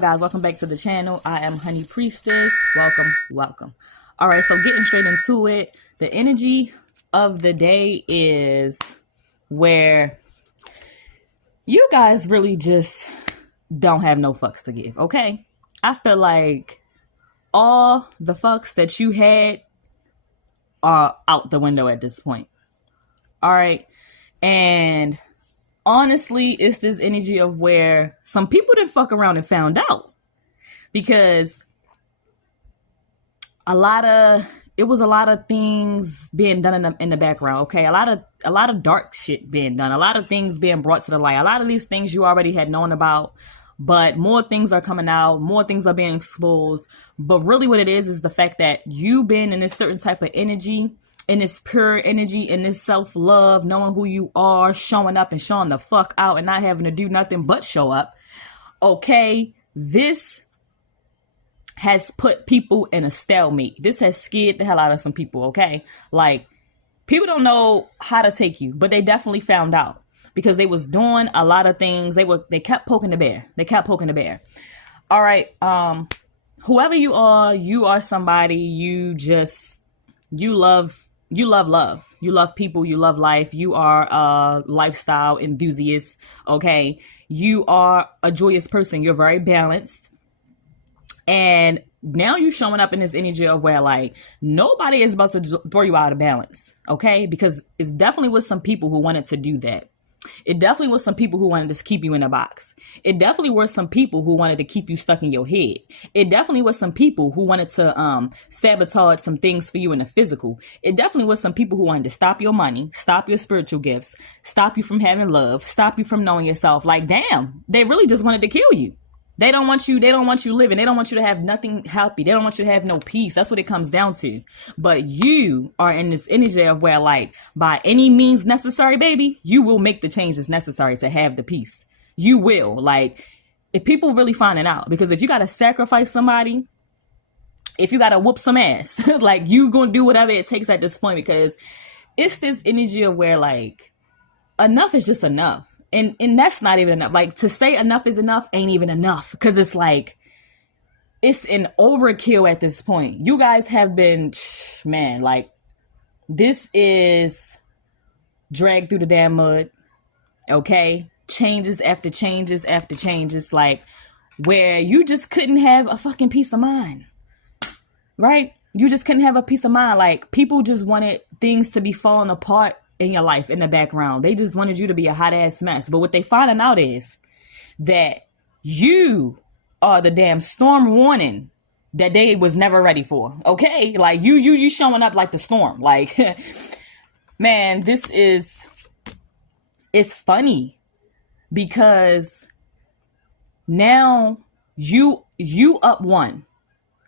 Guys, welcome back to the channel. I am Honey Priestess. Welcome. All right, so getting straight into it, the energy of the day is where you guys really just don't have no fucks to give, okay? I feel like all the fucks that you had are out the window at this point. All right, and honestly, it's this energy of where some people didn't fuck around and found out, because it was a lot of things being done in the background. Okay, a lot of dark shit being done, a lot of things being brought to the light, a lot of these things you already had known about, but more things are coming out, more things are being exposed. But really what it is the fact that you've been in this certain type of energy, in this pure energy, in this self-love, knowing who you are, showing up and showing the fuck out and not having to do nothing but show up. Okay, this has put people in a stalemate. This has scared the hell out of some people, okay? Like, people don't know how to take you, but they definitely found out because they was doing a lot of things. They kept poking the bear. All right, whoever you are somebody, you love love. You love people. You love life. You are a lifestyle enthusiast. Okay. You are a joyous person. You're very balanced. And now you're showing up in this energy of where like nobody is about to throw you out of balance. Okay. Because it's definitely with some people who wanted to do that. It definitely was some people who wanted to keep you in a box. It definitely were some people who wanted to keep you stuck in your head. It definitely was some people who wanted to sabotage some things for you in the physical. It definitely was some people who wanted to stop your money, stop your spiritual gifts, stop you from having love, stop you from knowing yourself. Like, damn, they really just wanted to kill you. They don't want you living. They don't want you to have nothing happy. They don't want you to have no peace. That's what it comes down to. But you are in this energy of where like, by any means necessary, baby, you will make the changes necessary to have the peace. You will. Like, if people really finding out, because if you got to sacrifice somebody, if you got to whoop some ass, like you going to do whatever it takes at this point, because it's this energy of where like enough is just enough. And that's not even enough. Like, to say enough is enough ain't even enough, because it's like, it's an overkill at this point. You guys have been, man, like, this is dragged through the damn mud, okay? Changes after changes after changes, like, where you just couldn't have a fucking peace of mind, right? You just couldn't have a peace of mind. Like, people just wanted things to be falling apart in your life in the background. They just wanted you to be a hot ass mess. But what they finding out is that you are the damn storm warning that they was never ready for. Okay? Like you showing up like the storm. Like, man, it's funny because now you up one.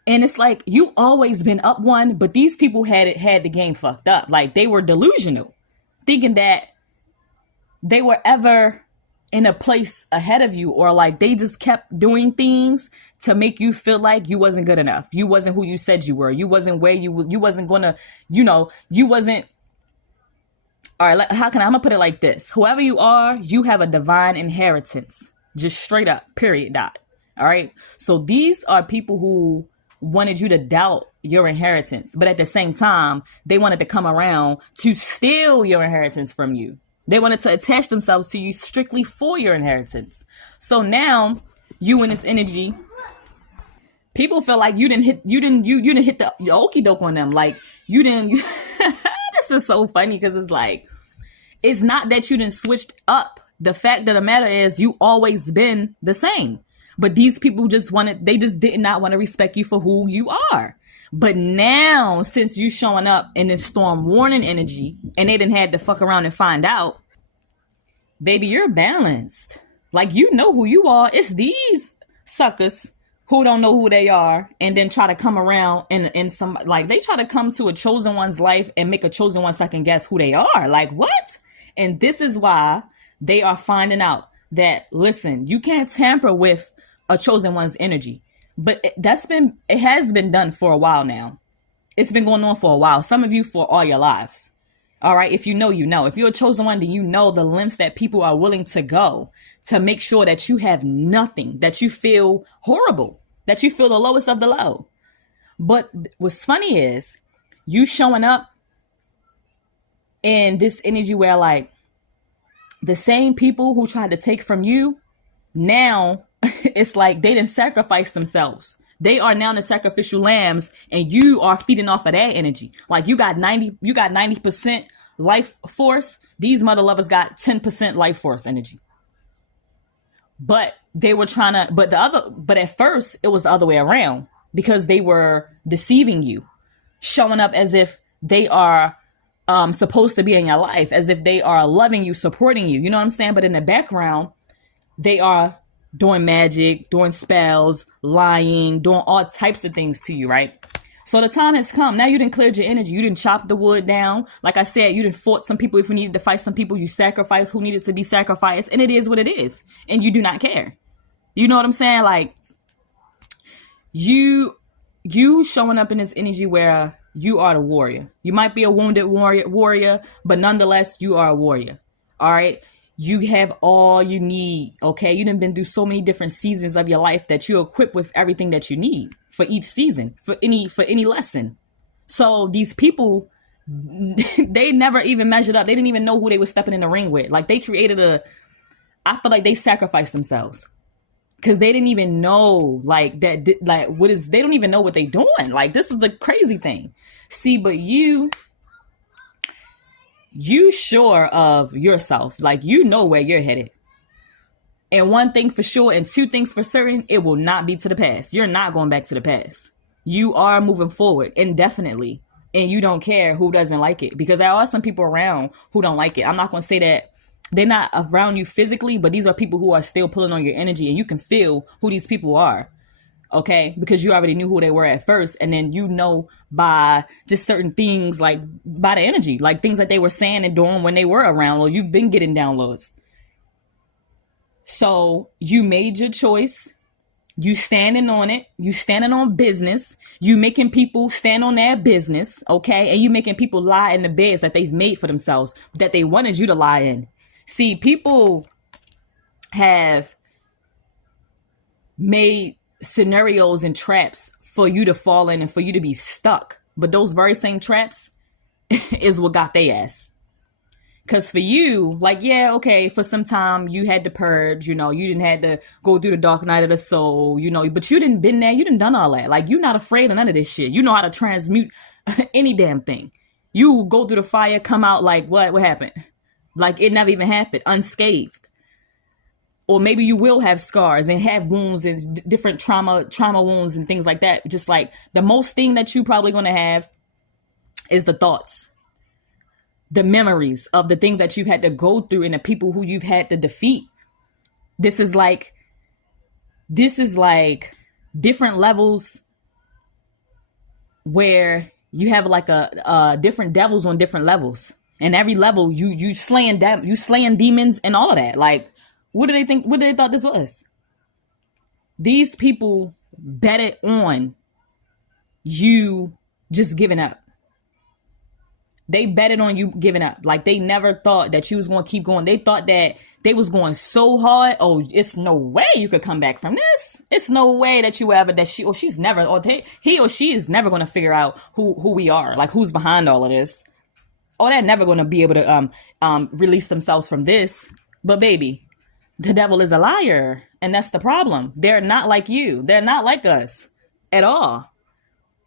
And it's like, you always been up one, but these people had the game fucked up. Like, they were delusional, thinking that they were ever in a place ahead of you, or like they just kept doing things to make you feel like you wasn't good enough. You wasn't who you said you were. You wasn't where you wasn't gonna, you wasn't. All right, I'm gonna put it like this. Whoever you are, you have a divine inheritance. Just straight up, period, dot. All right. So these are people who wanted you to doubt your inheritance, but at the same time, they wanted to come around to steal your inheritance from you. They wanted to attach themselves to you strictly for your inheritance. So now you in this energy, people feel like you didn't hit the okie doke on them. Like this is so funny, because it's like, it's not that you didn't switched up. The fact of the matter is you always been the same. But these people they just did not want to respect you for who you are. But now, since you showing up in this storm warning energy, and they didn't have to fuck around and find out, baby, you're balanced. Like, you know who you are. It's these suckers who don't know who they are, and then try to come around and some, like, they try to come to a chosen one's life and make a chosen one second guess who they are. Like, what? And this is why they are finding out that, listen, you can't tamper with a chosen one's energy. But it has been done for a while now. It's been going on for a while. Some of you for all your lives. All right. If you know, you know. If you're a chosen one, then you know the lengths that people are willing to go to make sure that you have nothing, that you feel horrible, that you feel the lowest of the low. But what's funny is you showing up in this energy where, like, the same people who tried to take from you, now it's like they didn't sacrifice themselves. They are now the sacrificial lambs, and you are feeding off of that energy. Like you got 90% life force. These mother lovers got 10% life force energy. But they were trying to, but at first it was the other way around because they were deceiving you, showing up as if they are supposed to be in your life, as if they are loving you, supporting you. You know what I'm saying? But in the background, they are doing magic, doing spells, lying, doing all types of things to you, right? So the time has come. Now you didn't clear your energy. You didn't chop the wood down. Like I said, you didn't fought some people. If you needed to fight some people, you sacrificed who needed to be sacrificed. And it is what it is. And you do not care. You know what I'm saying? Like you showing up in this energy where you are the warrior. You might be a wounded warrior, but nonetheless, you are a warrior. All right. You have all you need. Okay. You done been through so many different seasons of your life that you're equipped with everything that you need for each season, for any lesson. So these people, they never even measured up. They didn't even know who they were stepping in the ring with. Like they created I feel like they sacrificed themselves because they didn't even know like that. Like they don't even know what they're doing. Like this is the crazy thing. See, but you sure of yourself, like you know where you're headed. And one thing for sure, and two things for certain, it will not be to the past. You're not going back to the past. You are moving forward indefinitely, and you don't care who doesn't like it, because there are some people around who don't like it. I'm not going to say that they're not around you physically, but these are people who are still pulling on your energy, and you can feel who these people are. Okay, because you already knew who they were at first, and then you know by just certain things, like by the energy, like things that they were saying and doing when they were around, or you've been getting downloads. So you made your choice. You standing on it. You standing on business. You making people stand on their business, okay? And you making people lie in the beds that they've made for themselves, that they wanted you to lie in. See, people have made scenarios and traps for you to fall in and for you to be stuck. But those very same traps is what got they ass. Because for you, like, yeah, okay, for some time you had to purge, you know, you didn't have to go through the dark night of the soul, you know, but you didn't been there, you didn't done all that. Like, you're not afraid of none of this shit. You know how to transmute any damn thing. You go through the fire, come out like, what happened? Like, it never even happened, unscathed. Or maybe you will have scars and have wounds and different trauma wounds and things like that. Just like the most thing that you probably going to have is the thoughts, the memories of the things that you've had to go through and the people who you've had to defeat. This is like different levels where you have like a different devils on different levels. And every level you slaying demons and all of that. Like, what do they think? What they thought this was? These people betted on you just giving up. They betted on you giving up. Like, they never thought that you was going to keep going. They thought that they was going so hard. Oh, it's no way you could come back from this. It's no way that you ever, that she's never, or he or she is never going to figure out who we are. Like, who's behind all of this. Oh, they're never going to be able to release themselves from this. But baby, the devil is a liar. And that's the problem. They're not like you. They're not like us at all.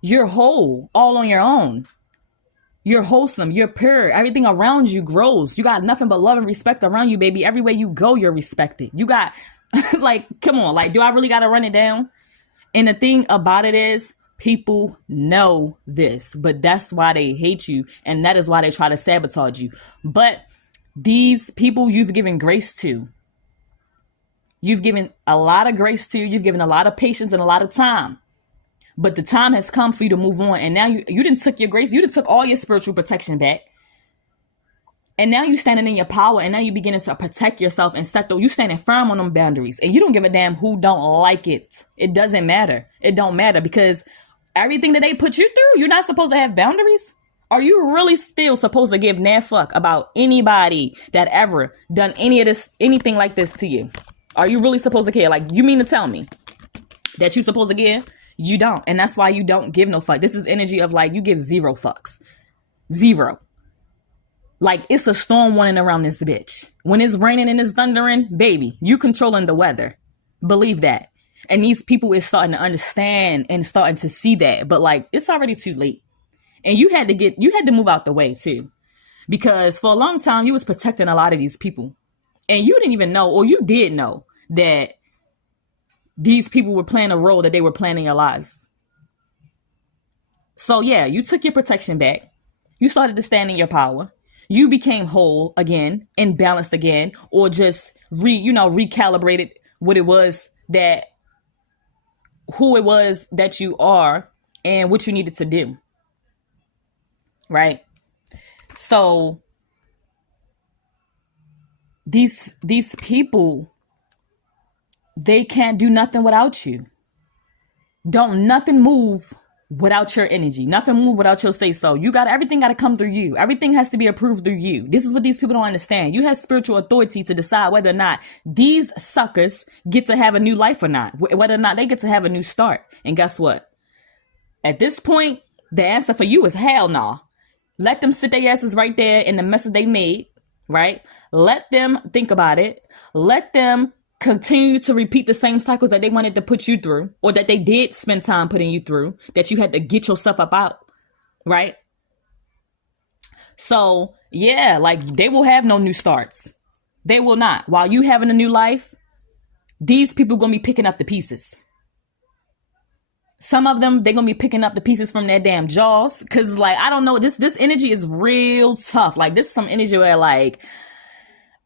You're whole, all on your own. You're wholesome. You're pure. Everything around you grows. You got nothing but love and respect around you, baby. Everywhere you go, you're respected. You got, like, come on. Like, do I really got to run it down? And the thing about it is, people know this, but that's why they hate you. And that is why they try to sabotage you. But these people you've given grace to, you've given a lot of grace to, you've given a lot of patience and a lot of time. But the time has come for you to move on. And now you didn't took your grace. You didn't took all your spiritual protection back. And now you standing in your power. And now you beginning to protect yourself and you standing firm on them boundaries. And you don't give a damn who don't like it. It doesn't matter. It don't matter because everything that they put you through, you're not supposed to have boundaries. Are you really still supposed to give a fuck about anybody that ever done any of this, anything like this to you? Are you really supposed to care? Like, you mean to tell me that you supposed to give? You don't. And that's why you don't give no fuck. This is energy of like, you give zero fucks. Zero. Like, it's a storm warning around this bitch. When it's raining and it's thundering, baby, you controlling the weather. Believe that. And these people is starting to understand and starting to see that. But like, it's already too late. And you had to move out the way too. Because for a long time, you was protecting a lot of these people. And you didn't even know, or you did know, that these people were playing a role that they were playing in your life. So yeah, you took your protection back. You started to stand in your power. You became whole again and balanced again, or just recalibrated what it was that, who it was that you are and what you needed to do. Right? So these people, they can't do nothing without you. Don't nothing move without your energy. Nothing move without your say so. Everything got to come through you. Everything has to be approved through you. This is what these people don't understand. You have spiritual authority to decide whether or not these suckers get to have a new life or not, whether or not they get to have a new start. And guess what? At this point, the answer for you is hell no. Let them sit their asses right there in the mess that they made, right? Let them think about it. Let them continue to repeat the same cycles that they wanted to put you through, or that they did spend time putting you through, that you had to get yourself up out, right? So yeah, like, they will have no new starts. They will not. While you having a new life, these people gonna be picking up the pieces. Some of them, they're gonna be picking up the pieces from their damn jaws. Cause like, I don't know, this energy is real tough. Like, this is some energy where like,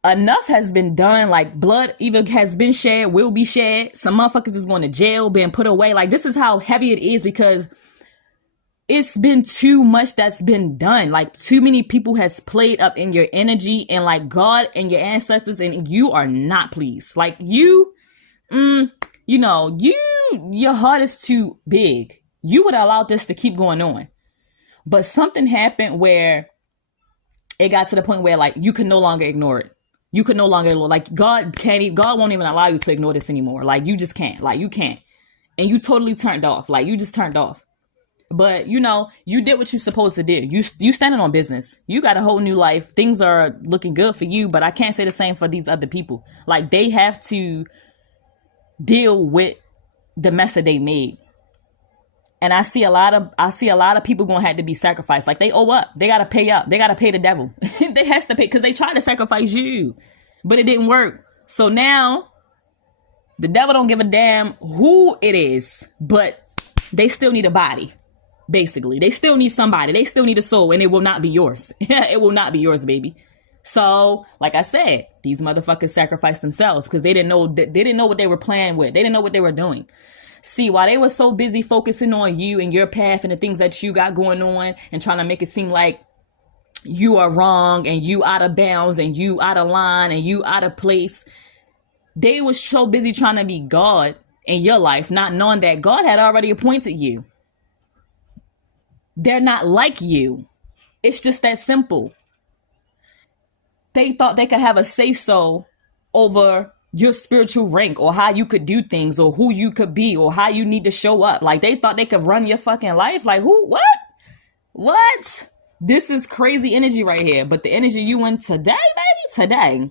enough has been done. Like, blood either has been shed, will be shed. Some motherfuckers is going to jail, being put away. Like, this is how heavy it is, because it's been too much that's been done. Like, too many people has played up in your energy, and like, God and your ancestors, and you are not pleased. Like, your heart is too big. You would allow this to keep going on. But something happened where it got to the point where like, you can no longer ignore it. You could no longer, like, God won't even allow you to ignore this anymore. Like, you just can't. Like, you can't. And you totally turned off. Like, you just turned off. But, you did what you're supposed to do. You standing on business. You got a whole new life. Things are looking good for you, but I can't say the same for these other people. Like, they have to deal with the mess that they made. And I see a lot of people gonna have to be sacrificed. Like, they owe up. They gotta pay up. They gotta pay the devil. They has to pay, because they tried to sacrifice you, but it didn't work. So now the devil don't give a damn who it is, but they still need a body. Basically, they still need somebody. They still need a soul, and it will not be yours. It will not be yours, baby. So, like I said, these motherfuckers sacrificed themselves because they didn't know what they were playing with. They didn't know what they were doing. See, while they were so busy focusing on you and your path and the things that you got going on and trying to make it seem like you are wrong and you out of bounds and you out of line and you out of place, they was so busy trying to be God in your life, not knowing that God had already appointed you. They're not like you. It's just that simple. They thought they could have a say-so over your spiritual rank or how you could do things or who you could be or how you need to show up. Like, they thought they could run your fucking life. Like, who? What? This is crazy energy right here. But the energy you in today, baby, today,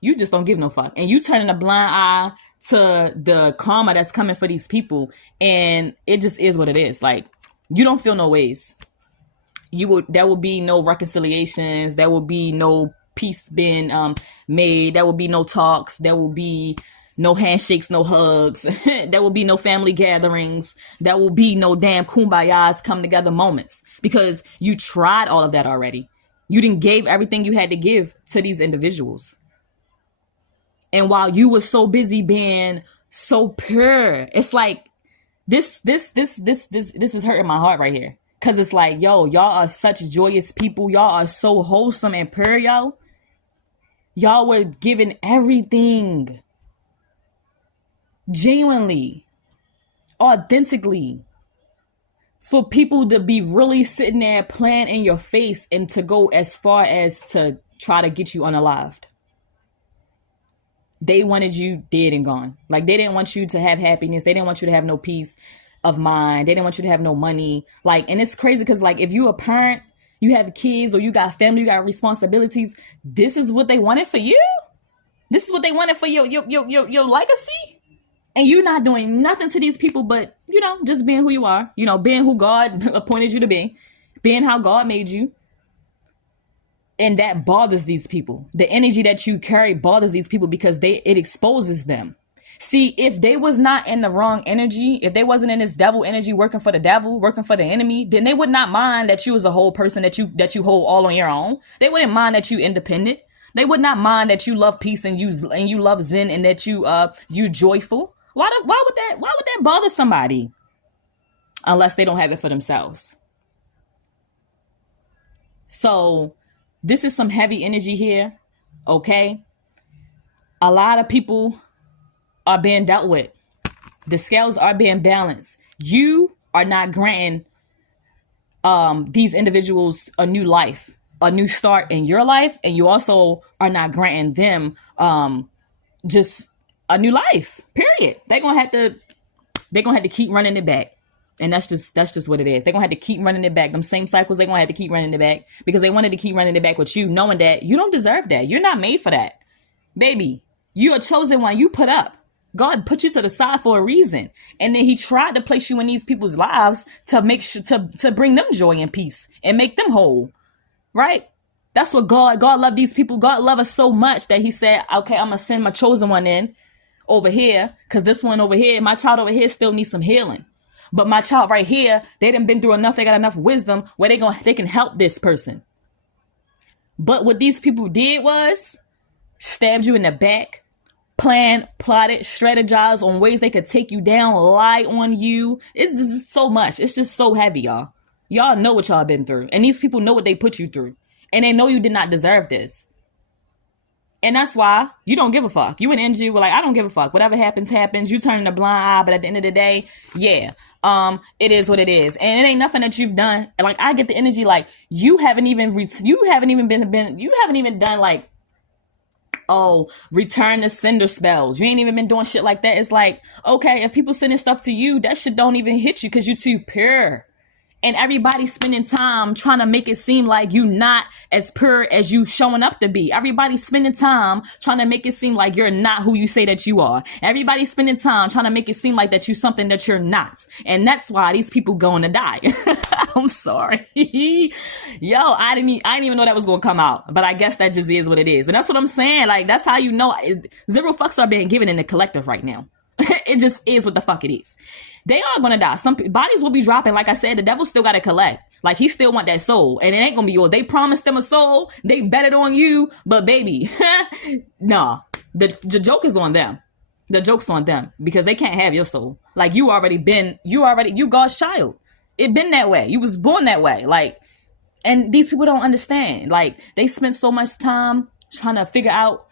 you just don't give no fuck. And you turning a blind eye to the karma that's coming for these people. And it just is what it is. Like, you don't feel no ways. There will be no reconciliations. There will be no peace being made. There will be no talks. There will be no handshakes, no hugs. There will be no family gatherings. There will be no damn kumbayas, come together moments, because you tried all of that already. You didn't gave everything you had to give to these individuals. And while you were so busy being so pure, it's like this is hurting my heart right here. Cause it's like, yo, y'all are such joyous people. Y'all are so wholesome and pure, yo. Y'all were given everything. Genuinely. Authentically. for people to be really sitting there playing in your face and to go as far as to try to get you unalived. They wanted you dead and gone. Like, they didn't want you to have happiness. They didn't want you to have no peace of mind. They didn't want you to have no money. Like, and it's crazy because, like, if you a parent, you have kids, or you got family, you got responsibilities, this is what they wanted for you? This is what they wanted for your legacy? And you're not doing nothing to these people but, just being who you are, being who God appointed you to be, being how God made you. And that bothers these people. The energy that you carry bothers these people because it exposes them. See, if they was not in the wrong energy, if they wasn't in this devil energy working for the devil, working for the enemy, then they would not mind that you was a whole person that you hold all on your own. They wouldn't mind that you independent. They would not mind that you love peace and you love Zen and that you joyful. Why would that bother somebody? Unless they don't have it for themselves. So this is some heavy energy here, okay? A lot of people are being dealt with. The scales are being balanced. You are not granting these individuals a new life, a new start in your life, and you also are not granting them just a new life. Period. They're gonna have to keep running it back. And that's just what it is. They're going to have to keep running it back. Them same cycles, they're going to have to keep running it back because they wanted to keep running it back with you, knowing that you don't deserve that. You're not made for that. Baby, you're a chosen one. You put up. God put you to the side for a reason. And then he tried to place you in these people's lives to make sure to bring them joy and peace and make them whole. Right? That's what God loved these people. God loved us so much that he said, okay, I'm going to send my chosen one in over here because this one over here, my child over here still needs some healing. But my child right here, they done been through enough. They got enough wisdom where they can help this person. But what these people did was stabbed you in the back, planned, plotted, strategized on ways they could take you down, lie on you. It's just so much. It's just so heavy, y'all. Y'all know what y'all been through. And these people know what they put you through. And they know you did not deserve this. And that's why you don't give a fuck. You in energy were like, I don't give a fuck. Whatever happens, happens. You turn a blind eye, but at the end of the day, yeah, it is what it is. And it ain't nothing that you've done. Like, I get the energy like you haven't even done like, return to sender spells. You ain't even been doing shit like that. It's like, okay, if people sending stuff to you, that shit don't even hit you because you too pure. And everybody's spending time trying to make it seem like you not as pure as you showing up to be. Everybody's spending time trying to make it seem like you're not who you say that you are. Everybody's spending time trying to make it seem like that you're something that you're not. And that's why these people going to die. I'm sorry. Yo, I didn't even know that was going to come out. But I guess that just is what it is. And that's what I'm saying. Like, that's how you know zero fucks are being given in the collective right now. It just is what the fuck it is. They are going to die. Some bodies will be dropping. Like I said, the devil still got to collect. Like, he still want that soul. And it ain't going to be yours. They promised them a soul. They bet it on you. But baby, nah. The joke is on them. The joke's on them. Because they can't have your soul. Like, you God's child. It been that way. You was born that way. Like, and these people don't understand. Like, they spent so much time trying to figure out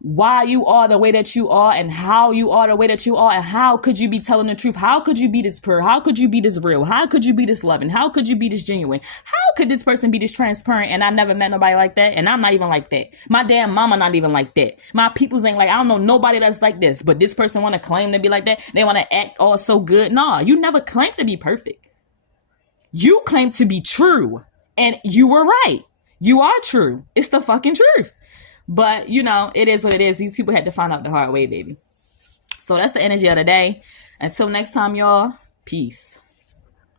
why you are the way that you are and how you are the way that you are and how could you be telling the truth? How could you be this pure? How could you be this real? How could you be this loving? How could you be this genuine? How could this person be this transparent? And I never met nobody like that. And I'm not even like that. My damn mama not even like that. My peoples ain't like, I don't know nobody that's like this. But this person want to claim to be like that. They want to act all so good. Nah, you never claimed to be perfect. You claimed to be true. And you were right. You are true. It's the fucking truth. But, it is what it is. These people had to find out the hard way, baby. So that's the energy of the day. Until next time, y'all. Peace.